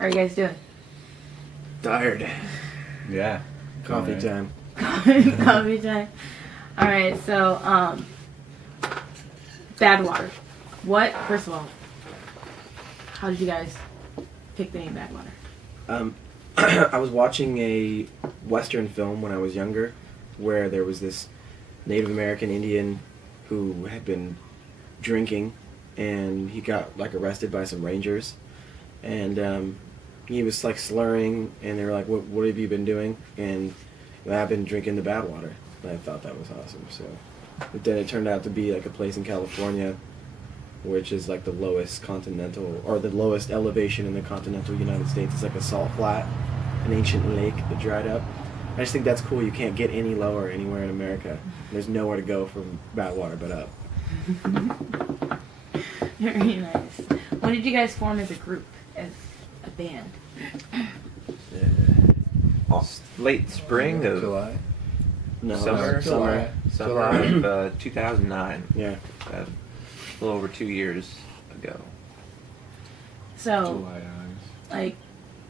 How are you guys doing? Tired. Yeah. Coffee time. Coffee time. All right. So, Badwater. First of all, how did you guys pick the name Badwater? I was watching a Western film when I was younger, where there was this Native American Indian who had been drinking, and he got like arrested by some rangers, and he was like slurring, and they were like, "What have you been doing?" And I've been drinking the Badwater. And I thought that was awesome. So, but then it turned out to be like a place in California, which is like the lowest continental, or the lowest elevation in the continental United States. It's like a salt flat, an ancient lake that dried up. I just think that's cool. You can't get any lower anywhere in America. There's nowhere to go from Badwater but up. Very nice. When did you guys form as a group, as a band? Late spring of July. No, Summer. summer. of 2009. Yeah. A little over 2 years ago. So, July, August. like,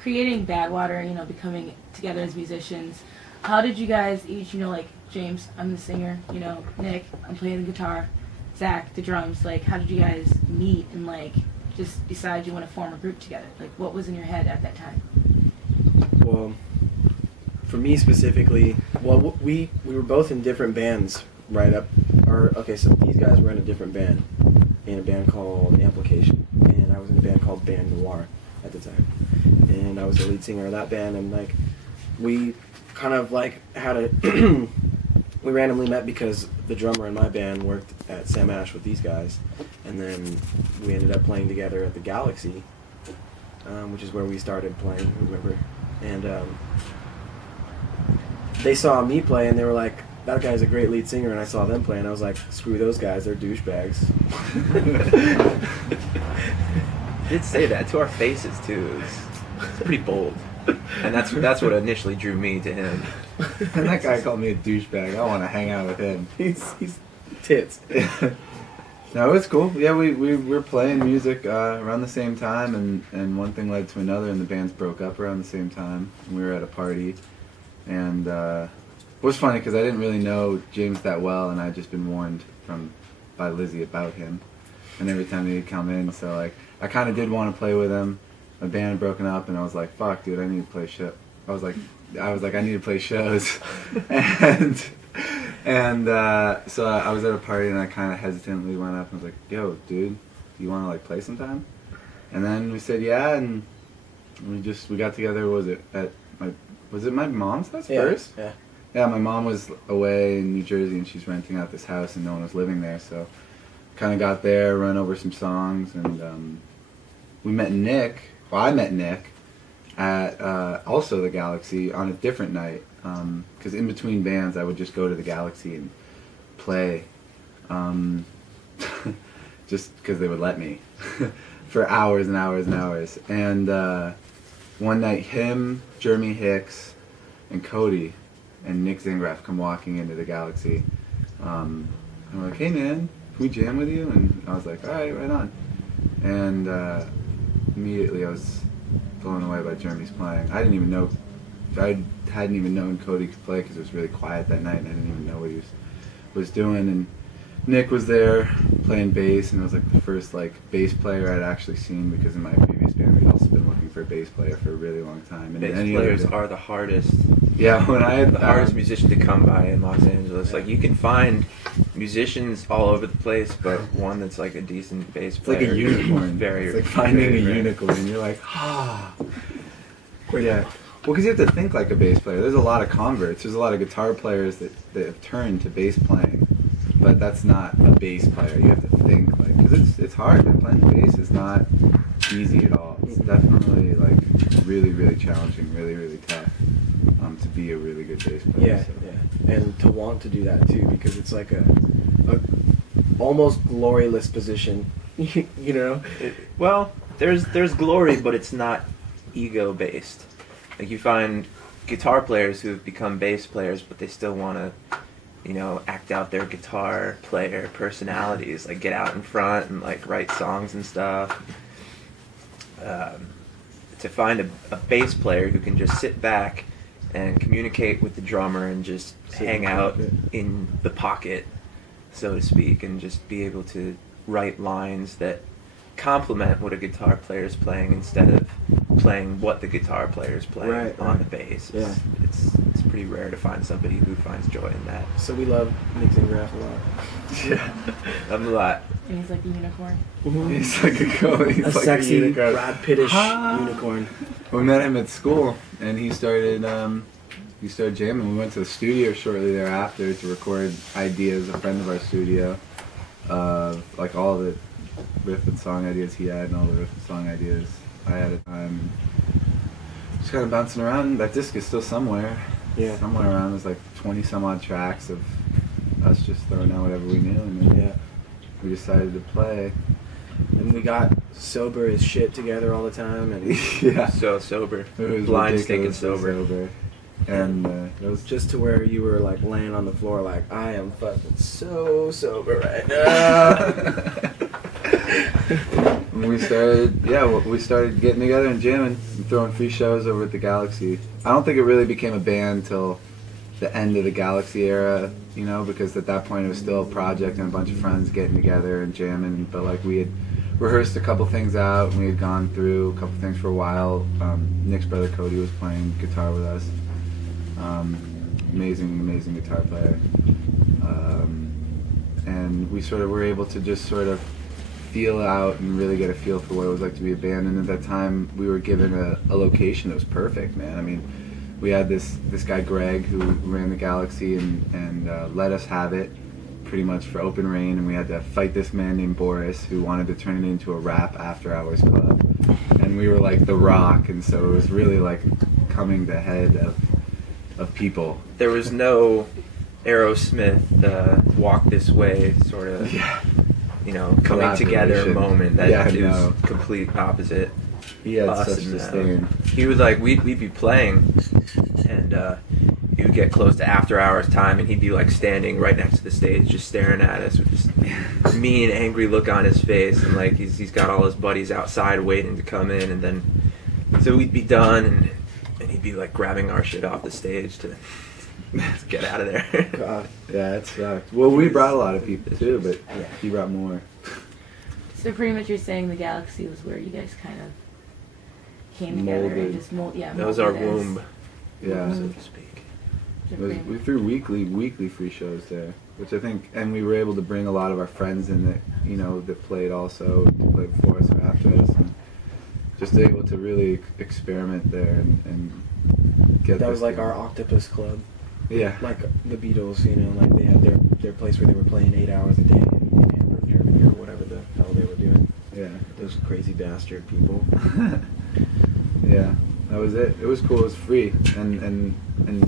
creating Badwater, becoming together as musicians, how did you guys each, like, James, I'm the singer, Nick, I'm playing the guitar, Zach, the drums, like, how did you guys meet and, like, just decide you want to form a group together? Like, what was in your head at that time? Well, for me specifically, we were both in different bands right up. So these guys were in a different band, in a band called Amplification, and I was in a band called Band Noir at the time, and I was the lead singer of that band, and like we kind of like had a we randomly met because the drummer in my band worked at Sam Ash with these guys, and then we ended up playing together at the Galaxy, which is where we started playing, remember? And they saw me play, and they were like, that guy's a great lead singer, and I saw them play, and I was like, screw those guys, they're douchebags. He did say that to our faces too. It's pretty bold, and that's what initially drew me to him. And that guy called me a douchebag. I want to hang out with him. He's tits. No, it's cool. Yeah, we were playing music around the same time, and one thing led to another, and the bands broke up around the same time. We were at a party, and it was funny because I didn't really know James that well, and I'd just been warned by Lizzie about him. And every time he'd come in, so like I kind of did want to play with him. My band had broken up, and I was like, "Fuck, dude, I need to play show." I was like, I need to play shows, and so I was at a party, and I kind of hesitantly went up and was like, "Yo, dude, do you want to like play sometime?" And then we said yeah, and we got together. Was it my mom's house first? Yeah. Yeah, my mom was away in New Jersey, and she's renting out this house, and no one was living there, so kind of got there, run over some songs, and we met Nick. Well, I met Nick at also the Galaxy on a different night, because in between bands I would just go to the Galaxy and play, just because they would let me for hours and hours and hours. And one night, him, Jeremy Hicks, and Cody and Nick Zingraff come walking into the Galaxy, and we're like, "Hey man, can we jam with you?" And I was like, "All right, right on." And immediately I was blown away by Jeremy's playing. I hadn't even known Cody could play because it was really quiet that night, and I didn't even know what he was doing. And Nick was there playing bass, and it was like the first like bass player I'd actually seen, because in my previous band we'd also been looking for a bass player for a really long time. And Bass players are the hardest. Yeah, when I had the hardest musician to come by in Los Angeles. Like, you can find musicians all over the place, but one that's like a decent bass player. It's like a unicorn. It's like finding a rare. unicorn, and you're like, yeah. Well, because you have to think like a bass player. There's a lot of converts. There's a lot of guitar players that have turned to bass playing, but that's not a bass player. You have to think like, because it's hard. Man. Playing the bass is not easy at all. It's definitely like really, really challenging, really, really tough to be a really good bass player. Yeah, yeah, and to want to do that too, because it's like a almost gloryless position, you know. Well, there's glory, but it's not ego based. Like, you find guitar players who have become bass players, but they still want to, act out their guitar player personalities, like get out in front and like write songs and stuff. to find a bass player who can just sit back and communicate with the drummer and just hang out in the pocket, so to speak, and just be able to write lines that complement what a guitar player is playing instead of playing what the guitar player is playing on the bass. Yeah. It's pretty rare to find somebody who finds joy in that. So we love mixing graph a lot. Yeah. I'm a lot. And he's like a unicorn. He's like a goat. He's A like sexy, unicorn. Brad Pittish Ha! unicorn. We met him at school, and he started jamming. We went to the studio shortly thereafter to record ideas. A friend of our studio, like all the riff and song ideas he had, and all the riff and song ideas I had at the time. Just kind of bouncing around. That disc is still somewhere. Yeah. Somewhere around. There's like 20 some odd tracks of us just throwing out whatever we knew, and then we decided to play. And we got sober as shit together all the time, and Yeah. So sober. It was Blind, stinking ridiculously sober. And it was just to where you were like laying on the floor like, I am fucking so sober right now. when we started getting together and jamming and throwing free shows over at the Galaxy. I don't think it really became a band till the end of the Galaxy era, you know, because at that point it was still a project and a bunch of friends getting together and jamming. But like we had rehearsed a couple things out, and we had gone through a couple things for a while. Nick's brother Cody was playing guitar with us. Amazing guitar player. And we sort of were able to just sort of feel out and really get a feel for what it was like to be a band. And at that time, we were given a location that was perfect, man. I mean, we had this guy Greg who ran the Galaxy and let us have it pretty much for open reign, and we had to fight this man named Boris who wanted to turn it into a rap after hours club, and we were like the Rock, and so it was really like coming to head of people. There was no Aerosmith walk this way sort of coming together Collaboration. moment. That Yeah, it was no. complete opposite. He had us such and, disdain. he was like, we'd be playing, and he would get close to after hours time, and he'd be like standing right next to the stage, just staring at us with this mean, angry look on his face, and like he's got all his buddies outside waiting to come in, and then so we'd be done, and he'd be like grabbing our shit off the stage to get out of there. God, yeah, it sucked. Well, we brought a lot of people too, but he brought more. So pretty much you're saying the Galaxy was where you guys kind of came together Molded. and just That was our molded as- womb, Yeah. so to speak. We threw weekly free shows there, which I think, and we were able to bring a lot of our friends in that played also, to play before us or after us, and just able to really experiment there and get. That was this like thing. our octopus club. Yeah. Like the Beatles, like they had their place where they were playing 8 hours a day in Hamburg, Germany, or whatever the hell they were doing. Yeah. Those crazy bastard people. Yeah. That was it. It was cool. It was free, and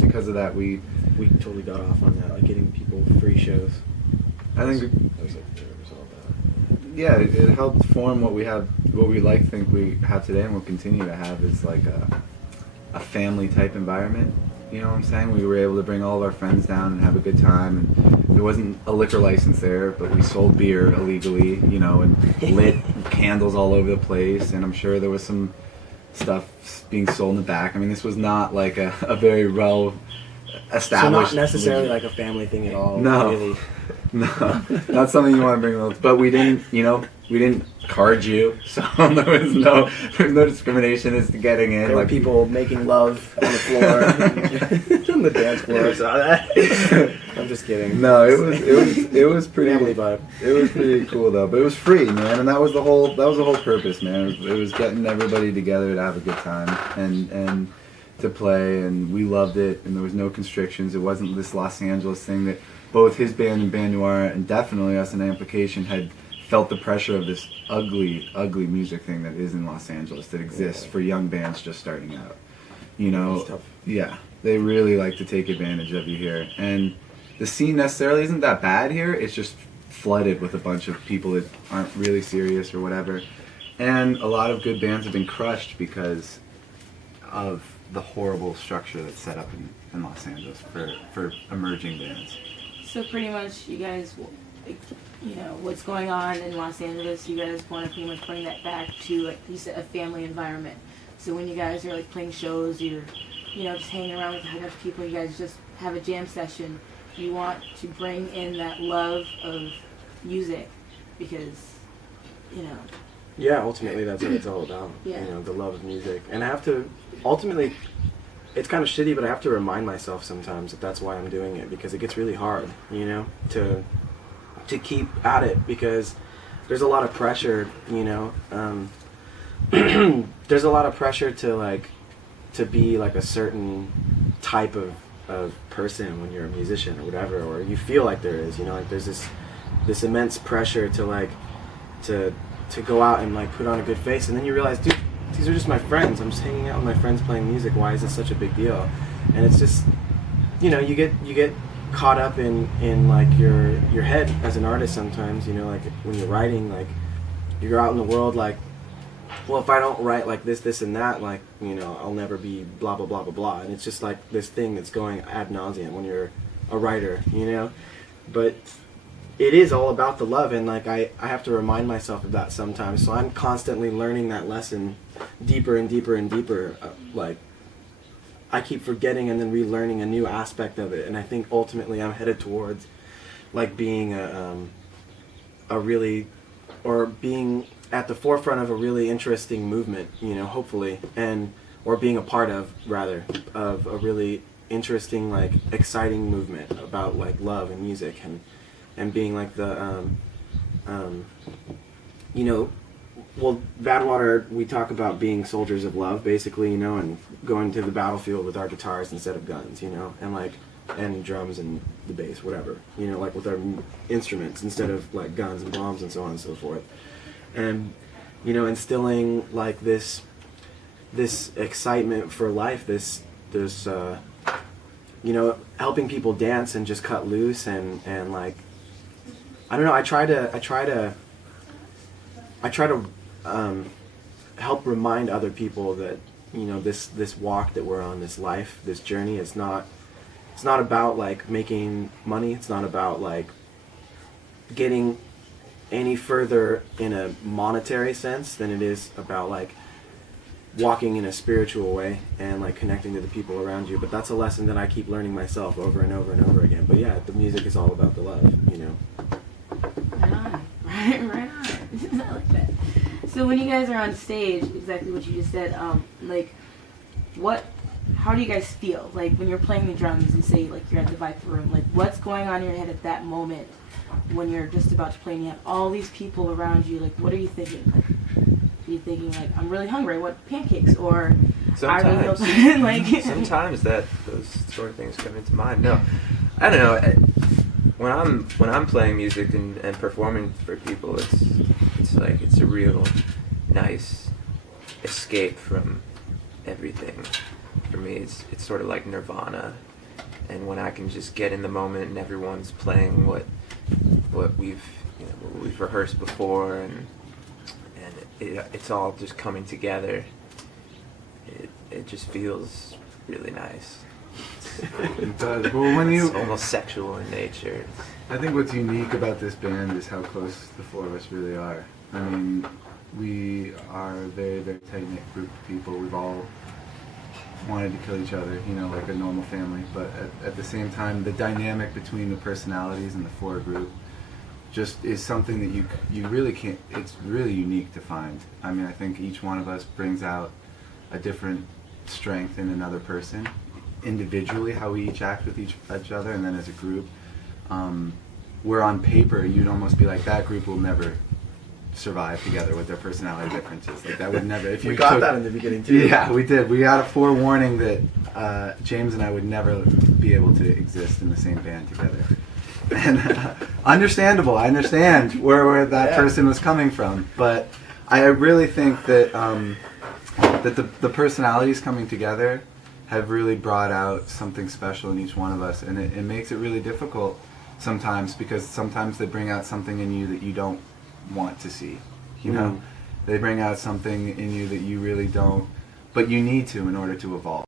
because of that, we totally got off on that, like getting people free shows. I think That was like it was all about. yeah, it helped form what we think we have today, and we'll continue to have is like a family type environment. You know what I'm saying? We were able to bring all of our friends down and have a good time, and there wasn't a liquor license there, but we sold beer illegally, and lit candles all over the place, and I'm sure there was some stuff being sold in the back. I mean, this was not like a very well So established. not necessarily like a family thing at all. No. Really. No, not something you want to bring up. But we didn't card you, so there was no discrimination as to getting in. There were people making love on the floor, on the dance floor. Never saw that. I'm just kidding. No, it was pretty. Family vibe. It was pretty cool though, but it was free, man, and that was the whole purpose, man. It was getting everybody together to have a good time and to play, and we loved it, and there was no constrictions. It wasn't this Los Angeles thing that both his band and Band Noir, and definitely us in Amplification, had felt the pressure of this ugly music thing that is in Los Angeles that exists for young bands just starting out. It's tough. Yeah, they really like to take advantage of you here, and the scene necessarily isn't that bad here. It's just flooded with a bunch of people that aren't really serious or whatever, and a lot of good bands have been crushed because of the horrible structure that's set up in Los Angeles for emerging bands. So pretty much you guys, what's going on in Los Angeles, you guys want to pretty much bring that back to, like you said, a family environment. So when you guys are like playing shows, you're, you know, just hanging around with a whole bunch of people, you guys just have a jam session. You want to bring in that love of music because, you know. Yeah, ultimately that's what it's all about. Yeah. You know, the love of music. And I have to, ultimately, it's kind of shitty, but I have to remind myself sometimes that that's why I'm doing it, because it gets really hard, you know, to keep at it, because there's a lot of pressure, you know. There's a lot of pressure to be like a certain type of person when you're a musician or whatever, or you feel like there is, you know, like there's this immense pressure to go out and like put on a good face, and then you realize, dude, these are just my friends. I'm just hanging out with my friends playing music. Why is this such a big deal? And it's just, you know, you get caught up in like your head as an artist sometimes, you know, like when you're writing, like you're out in the world like, well, if I don't write like this and that, like, you know, I'll never be blah blah blah blah blah. And it's just like this thing that's going ad nauseum when you're a writer, you know. But it is all about the love, and like I have to remind myself of that sometimes. So I'm constantly learning that lesson deeper and deeper and deeper. Like I keep forgetting and then relearning a new aspect of it, and I think ultimately I'm headed towards like being a really, or being at the forefront of a really interesting movement, you know, hopefully, or being a part of, rather, of a really interesting, like, exciting movement about like love and music, and being like the you know, well, Badwater, we talk about being soldiers of love, basically, you know, and going to the battlefield with our guitars instead of guns, you know, and drums and the bass, whatever, you know, like with our instruments instead of like guns and bombs and so on and so forth. And, you know, instilling like this excitement for life, this you know, helping people dance and just cut loose, and like, I don't know, I try to help remind other people that, you know, this walk that we're on, this life, this journey, it's not about like making money. It's not about like getting any further in a monetary sense than it is about like walking in a spiritual way and like connecting to the people around you. But that's a lesson that I keep learning myself over and over and over again. But yeah, the music is all about the love, you know. Right on. Right on. I like that. So when you guys are on stage, exactly what you just said, like, how do you guys feel? Like, when you're playing the drums and say, like, you're at the Viper Room, like, what's going on in your head at that moment when you're just about to play and you have all these people around you? Like, what are you thinking? Like, are you thinking, like, I'm really hungry, what, pancakes? Or, sometimes, like... sometimes those sort of things come into mind. No, I don't know. When I'm playing music and performing for people, it's like it's a real nice escape from everything. For me, it's sort of like nirvana, and when I can just get in the moment and everyone's playing what we've rehearsed before, and it's all just coming together. It just feels really nice. It does. Well, when you, it's almost sexual in nature. I think what's unique about this band is how close the four of us really are. I mean, we are a very, very tight-knit group of people. We've all wanted to kill each other, you know, like a normal family. But at the same time, the dynamic between the personalities and the four group just is something that you really can't, it's really unique to find. I mean, I think each one of us brings out a different strength in another person. Individually, how we each act with each other, and then as a group, where on paper you'd almost be like, that group will never survive together with their personality differences. Like, that would never. If you we got that in the beginning too. Yeah, we did. We got a forewarning that James and I would never be able to exist in the same band together. And understandable. I understand where that person was coming from, but I really think that that the personalities coming together have really brought out something special in each one of us, and it makes it really difficult sometimes, because sometimes they bring out something in you that you don't want to see, you know. They bring out something in you that you really don't, but you need to in order to evolve.